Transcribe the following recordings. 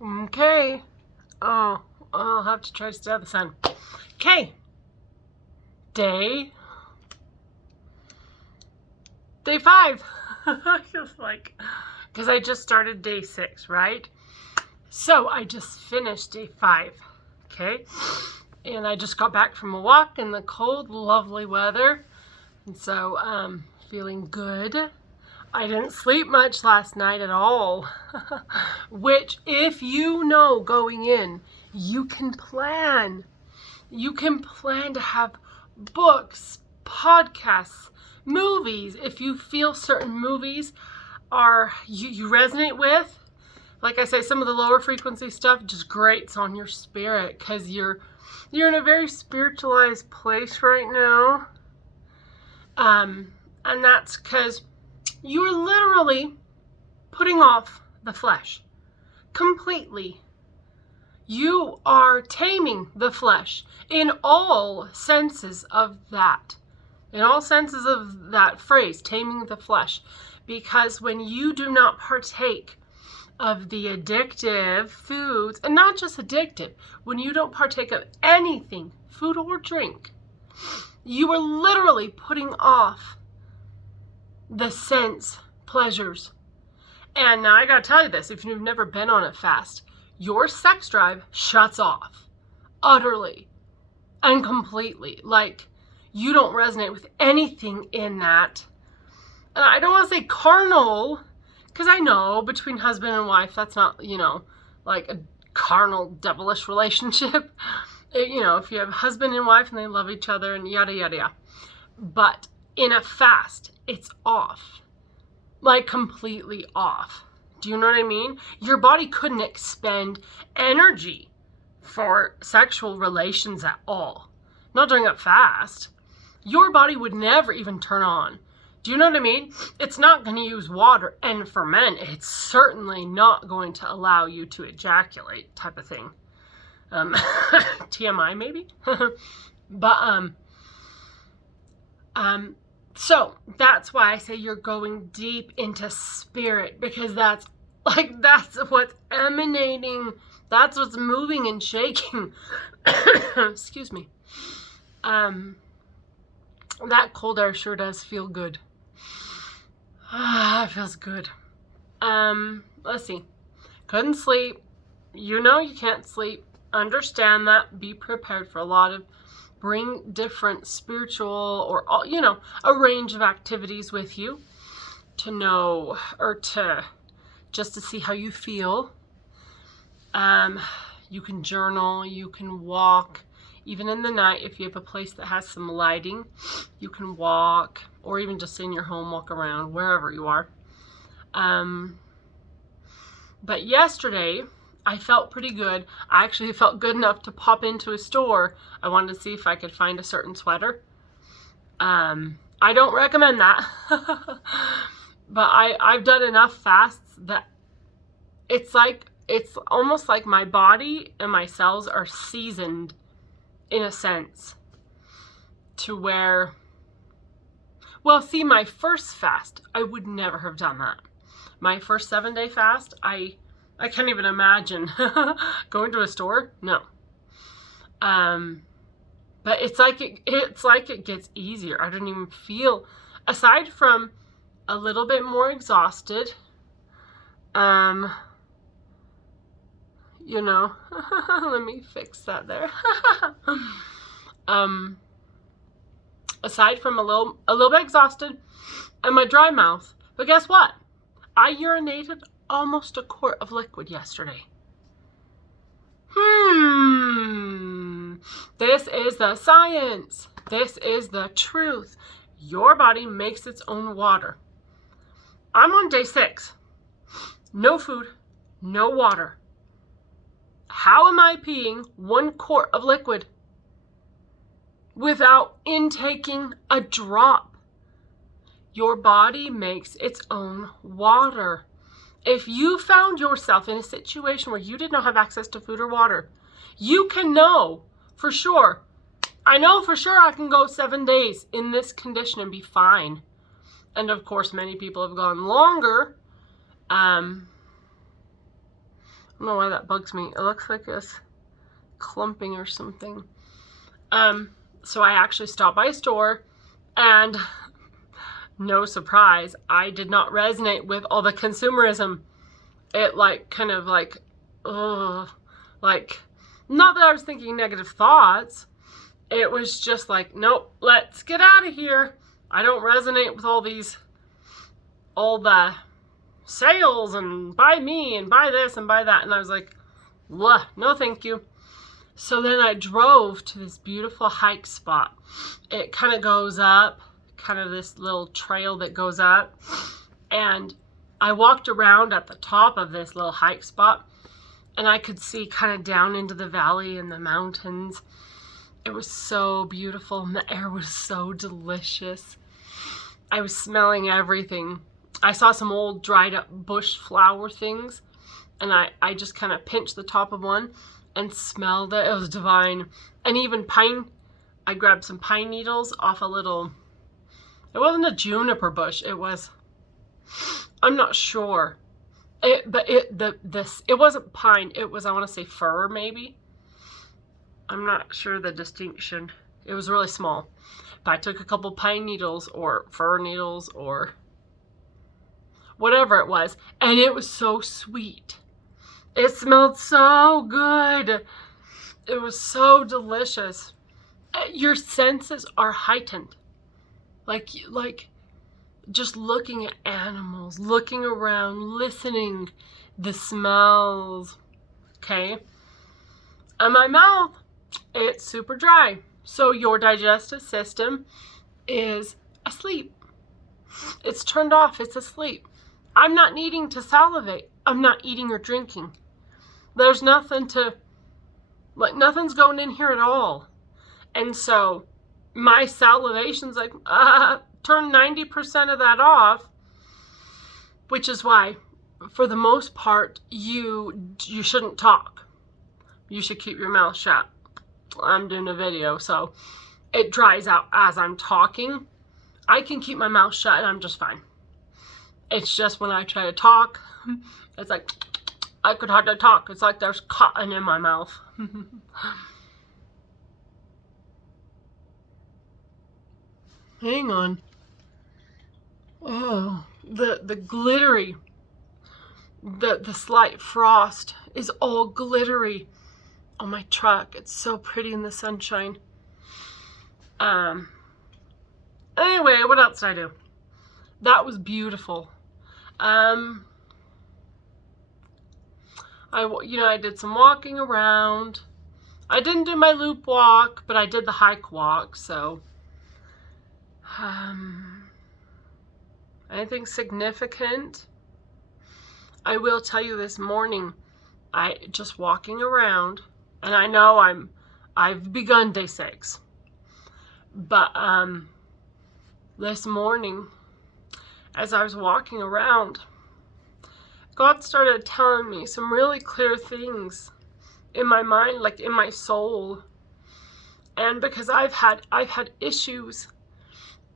Okay. Oh, I'll have to try to stay out of the sun. Okay. Day 5. I just because I just started day 6, right? So I just finished day 5. Okay. And I just got back from a walk in the cold, lovely weather. And so, feeling good. I didn't sleep much last night at all. Which, if you know going in, you can plan. You can plan to have books, podcasts, movies. If you feel certain movies are you resonate with, like I say, some of the lower frequency stuff just grates on your spirit because you're in a very spiritualized place right now. And that's because you are literally putting off the flesh completely. You are taming the flesh in all senses of that. In all senses of that phrase, taming the flesh. Because when you do not partake of the addictive foods, and not just addictive, when you don't partake of anything, food or drink, you are literally putting off the sense pleasures. And now I gotta tell you this, if you've never been on a fast, your sex drive shuts off utterly and completely. Like, you don't resonate with anything in that. And I don't want to say carnal, because I know between husband and wife, that's not, like a carnal, devilish relationship. If you have husband and wife and they love each other and yada, yada, yada. But in a fast, it's off. Like, completely off. Do you know what I mean? Your body couldn't expend energy for sexual relations at all. Not during a fast. Your body would never even turn on. Do you know what I mean? It's not going to use water. And for men, it's certainly not going to allow you to ejaculate, type of thing. TMI maybe? But, so that's why I say you're going deep into spirit, because that's what's emanating. That's what's moving and shaking. Excuse me. That cold air sure does feel good. It feels good. Let's see. Couldn't sleep. You can't sleep. Understand that. Be prepared for a lot of, bring different spiritual or, a range of activities with you to know, or to just to see how you feel. You can journal, you can walk, even in the night. If you have a place that has some lighting, you can walk, or even just in your home, walk around wherever you are. But yesterday, I felt pretty good. I actually felt good enough to pop into a store. I wanted to see if I could find a certain sweater. I don't recommend that. But I've done enough fasts that it's almost like my body and my cells are seasoned, in a sense, to where, well, see, my first fast, I would never have done that. My first 7-day fast, I can't even imagine going to a store. No. But it's like it gets easier. I don't even feel, aside from a little bit more exhausted, let me fix that there. Aside from a little bit exhausted and my dry mouth. But guess what? I urinated almost a quart of liquid yesterday. This is the science. This is the truth. Your body makes its own water. I'm on day 6. No food, no water. How am I peeing 1 quart of liquid without intaking a drop? Your body makes its own water. If you found yourself in a situation where you did not have access to food or water, you can know for sure. I know for sure I can go 7 days in this condition and be fine. And of course, many people have gone longer. don't know why that bugs me. It looks like it's clumping or something. So I actually stopped by a store, and no surprise, I did not resonate with all the consumerism. It ugh, like, not that I was thinking negative thoughts. It was just like, nope, let's get out of here. I don't resonate with all the sales and buy me and buy this and buy that. And I was like, no thank you. So then I drove to this beautiful hike spot. It kind of goes up, kind of this little trail that goes up. And I walked around at the top of this little hike spot, and I could see kind of down into the valley and the mountains. It was so beautiful, and the air was so delicious. I was smelling everything. I saw some old dried up bush flower things, and I just kind of pinched the top of one and smelled it. It was divine. And even I grabbed some pine needles off it wasn't a juniper bush. It was, I'm not sure. It wasn't pine. It was, I want to say fir maybe. I'm not sure the distinction. It was really small. But I took a couple pine needles or fir needles or whatever it was, and it was so sweet. It smelled so good. It was so delicious. Your senses are heightened. Like just looking at animals, looking around, listening, the smells, okay? And my mouth, it's super dry. So your digestive system is asleep. It's turned off, it's asleep. I'm not needing to salivate. I'm not eating or drinking. There's nothing's going in here at all. And so my salivation's like, turn 90% of that off, which is why, for the most part, you shouldn't talk. You should keep your mouth shut. I'm doing a video, so it dries out as I'm talking. I can keep my mouth shut and I'm just fine. It's just when I try to talk, it's like, I could hardly talk. It's like there's cotton in my mouth. Hang on. Oh, the glittery, the slight frost is all glittery on my truck. It's so pretty in the sunshine. Anyway, what else did I do? That was beautiful. I did some walking around. I didn't do my loop walk, but I did the hike walk, so anything significant? I will tell you this morning, I just walking around, and I know I've begun day 6. But this morning, as I was walking around, God started telling me some really clear things in my mind, like in my soul. And because I've had issues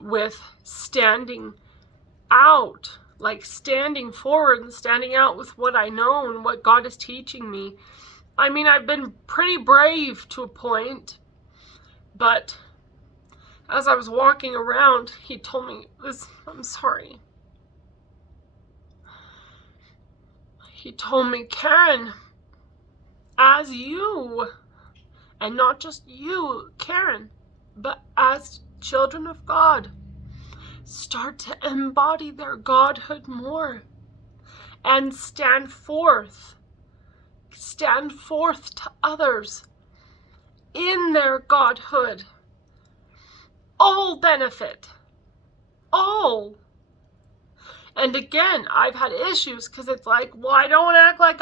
with standing out, like standing forward and standing out with what I know and what God is teaching me. I mean, I've been pretty brave to a point, but as I was walking around, he told me this, I'm sorry. He told me, Karen, as you, and not just you, Karen, but as children of God, start to embody their godhood more and stand forth to others in their godhood. All benefit, all. And again, I've had issues because it's like, well, I don't act like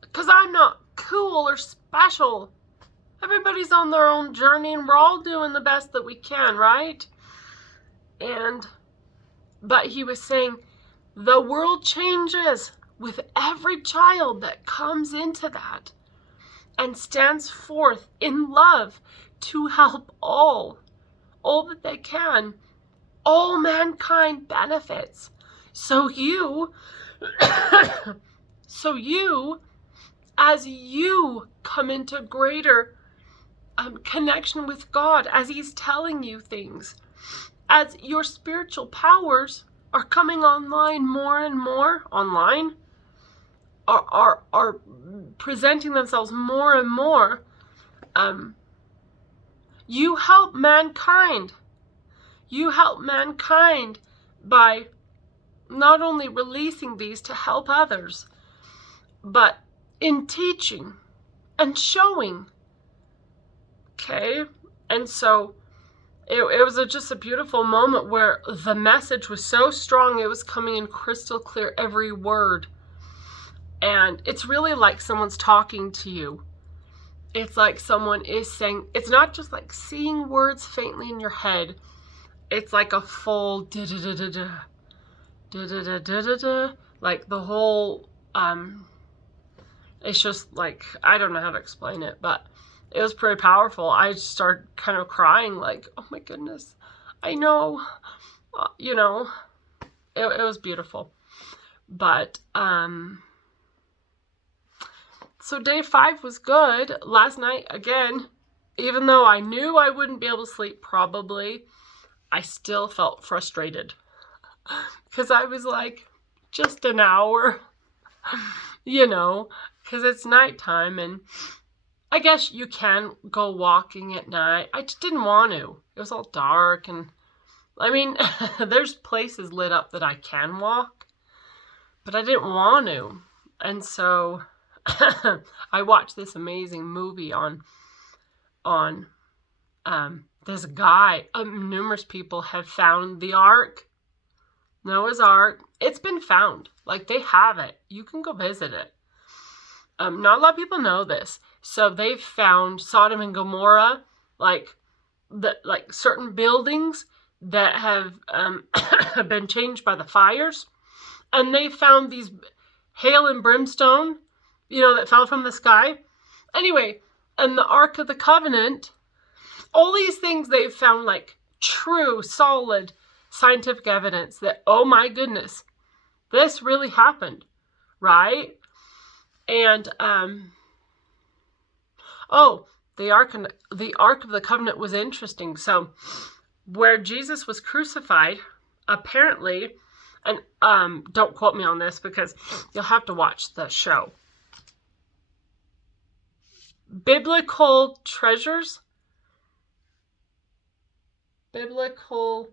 because I'm not cool or special. Everybody's on their own journey and we're all doing the best that we can, right? But he was saying, the world changes with every child that comes into that and stands forth in love to help all that they can. All mankind benefits. So you as you come into greater connection with God, as He's telling you things, as your spiritual powers are coming online more and more online, are presenting themselves more and more, you help mankind. You help mankind by not only releasing these to help others, but in teaching and showing. Okay? And so it was just a beautiful moment where the message was so strong, it was coming in crystal clear, every word. And it's really like someone's talking to you. It's like someone is saying, it's not just like seeing words faintly in your head. It's like a full da-da-da-da-da, da-da-da-da-da-da, like the whole, it's just like, I don't know how to explain it, but it was pretty powerful. I just started kind of crying, like, oh my goodness, I know, you know, it was beautiful. But, so day 5 was good. Last night, again, even though I knew I wouldn't be able to sleep probably, I still felt frustrated. Because I was like, just an hour, you know, because it's nighttime. And I guess you can go walking at night. I just didn't want to. It was all dark. And I mean, there's places lit up that I can walk, but I didn't want to. And so I watched this amazing movie on this guy. Numerous people have found the Ark, Noah's Ark. It's been found. Like, they have it. You can go visit it. Not a lot of people know this. So they've found Sodom and Gomorrah, like certain buildings that have been changed by the fires, and they found these hail and brimstone, you know, that fell from the sky. Anyway, and the Ark of the Covenant, all these things they've found, like true, solid scientific evidence that, oh my goodness, this really happened, right? And, the Ark of the Covenant was interesting. So, where Jesus was crucified, apparently, and don't quote me on this because you'll have to watch the show. Biblical treasures. Biblical.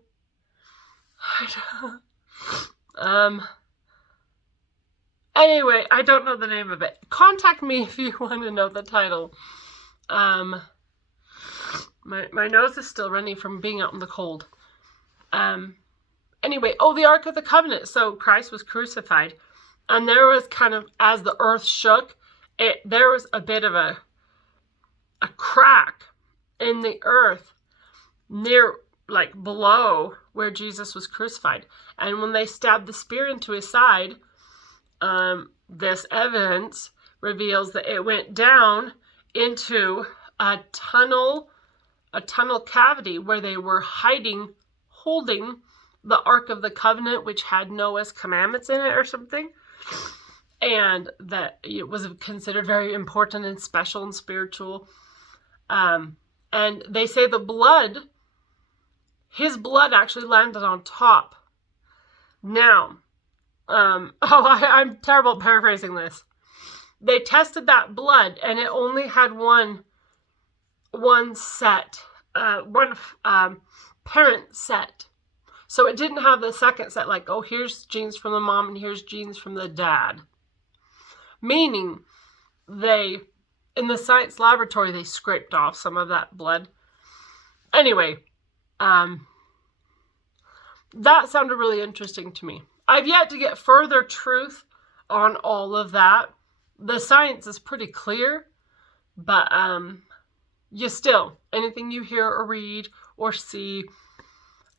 Anyway, I don't know the name of it. Contact me if you want to know the title. My nose is still running from being out in the cold. Anyway, the Ark of the Covenant. So Christ was crucified, and there was kind of, as the earth shook, there was a bit of a crack in the earth near, like, below where Jesus was crucified. And when they stabbed the spear into his side, this evidence reveals that it went down into a tunnel cavity where they were holding the Ark of the Covenant, which had Noah's commandments in it or something. And that it was considered very important and special and spiritual. And they say his blood actually landed on top. Now, I'm terrible at paraphrasing this. They tested that blood, and it only had one parent set. So it didn't have the second set, like, here's genes from the mom and here's genes from the dad. Meaning, in the science laboratory, they scraped off some of that blood. Anyway, that sounded really interesting to me. I've yet to get further truth on all of that. The science is pretty clear, but anything you hear or read or see,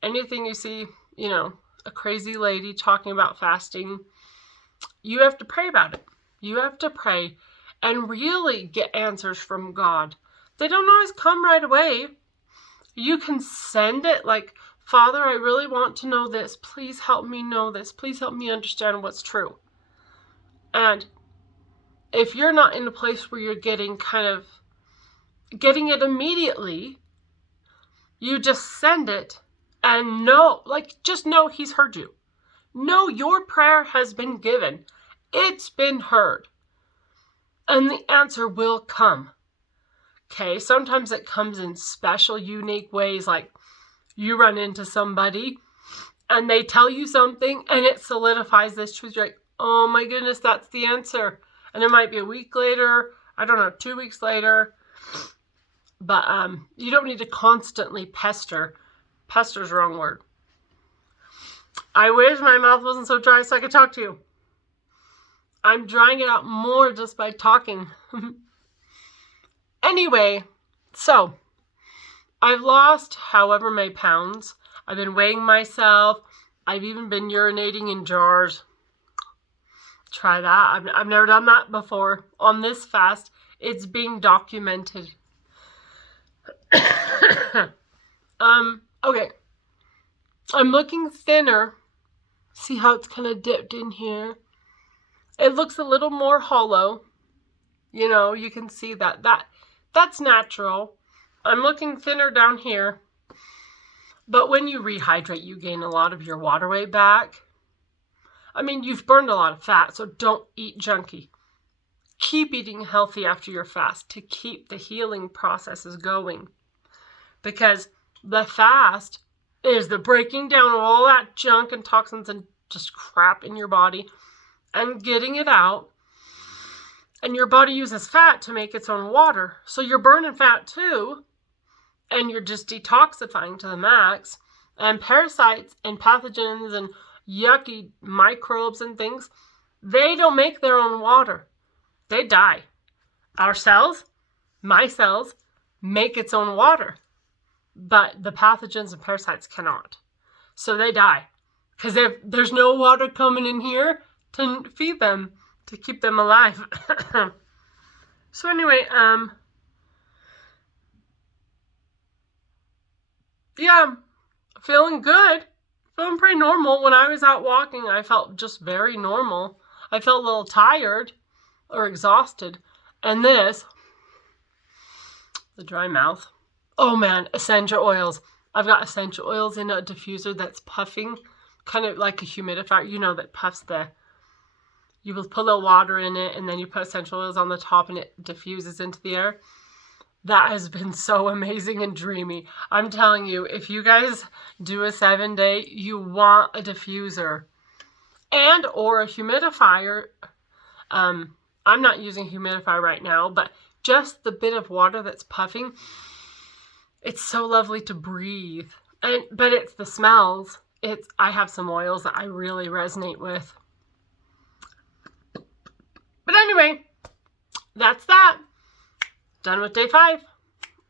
anything you see, you know, a crazy lady talking about fasting, you have to pray about it. You have to pray and really get answers from God. They don't always come right away. You can send it like, Father, I really want to know this. Please help me know this. Please help me understand what's true. And if you're not in a place where you're getting it immediately, you just send it and just know he's heard you. Know your prayer has been given. It's been heard. And the answer will come. Okay, sometimes it comes in special, unique ways, like you run into somebody and they tell you something and it solidifies this truth. You're like, oh my goodness, that's the answer. And it might be a week later, 2 weeks later. But you don't need to constantly pester. Pester's the wrong word. I wish my mouth wasn't so dry so I could talk to you. I'm drying it out more just by talking. Anyway, so I've lost however many pounds. I've been weighing myself. I've even been urinating in jars. Try that. I've never done that before. On this fast, it's being documented. Okay. I'm looking thinner. See how it's kind of dipped in here? It looks a little more hollow. You can see that's natural. I'm looking thinner down here. But when you rehydrate, you gain a lot of your water weight back. You've burned a lot of fat, so don't eat junky. Keep eating healthy after your fast to keep the healing processes going. Because the fast is the breaking down of all that junk and toxins and just crap in your body and getting it out. And your body uses fat to make its own water. So you're burning fat too. And you're just detoxifying to the max. And parasites and pathogens and yucky microbes and things, they don't make their own water. They die. Our cells, my cells, make its own water. But the pathogens and parasites cannot. So they die. Because there's no water coming in here to feed them, to keep them alive. So anyway, yeah, feeling good. Feeling pretty normal. When I was out walking, I felt just very normal. I felt a little tired or exhausted. And the dry mouth. Oh man, essential oils. I've got essential oils in a diffuser that's puffing, kind of like a humidifier, that puffs you will put a little water in it and then you put essential oils on the top and it diffuses into the air. That has been so amazing and dreamy. I'm telling you, if you guys do a 7-day, you want a diffuser or a humidifier. I'm not using a humidifier right now, but just the bit of water that's puffing, it's so lovely to breathe. But it's the smells. I have some oils that I really resonate with. But anyway, that's that. Done with day 5.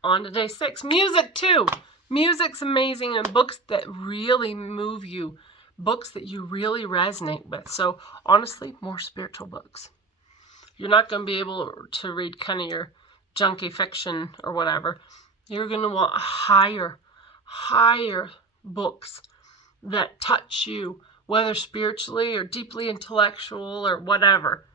On to day 6. Music too. Music's amazing, and books that really move you. Books that you really resonate with. So honestly, more spiritual books. You're not going to be able to read kind of your junky fiction or whatever. You're going to want higher books that touch you, whether spiritually or deeply intellectual or whatever.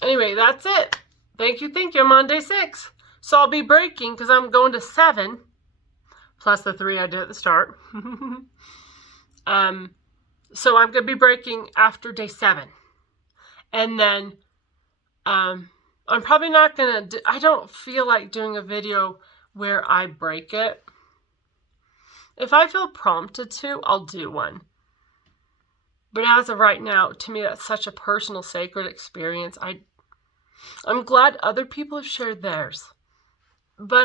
Anyway, that's it. Thank you. I'm on day 6. So I'll be breaking because I'm going to 7 plus the 3 I did at the start. So I'm going to be breaking after day 7. And then I'm probably not going to I don't feel like doing a video where I break it. If I feel prompted to, I'll do one. But as of right now, to me, that's such a personal, sacred experience. I'm glad other people have shared theirs. But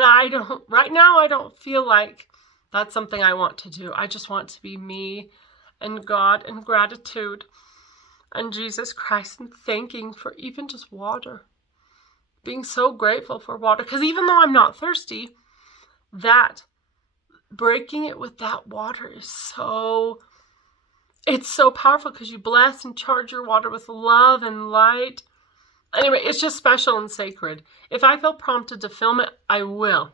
right now, I don't feel like that's something I want to do. I just want to be me and God and gratitude and Jesus Christ and thanking for even just water. Being so grateful for water. Because even though I'm not thirsty, breaking it with that water is it's so powerful because you bless and charge your water with love and light. Anyway, it's just special and sacred. If I feel prompted to film it, I will.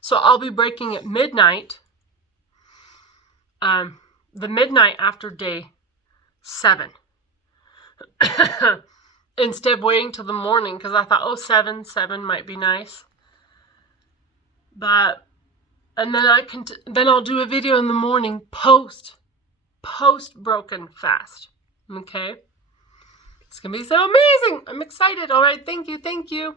So I'll be breaking at midnight. The midnight after day 7. Instead of waiting till the morning, because I thought, oh, 7 might be nice. But, and then then I'll do a video in the morning post broken fast. Okay? It's going to be so amazing. I'm excited. All right. Thank you.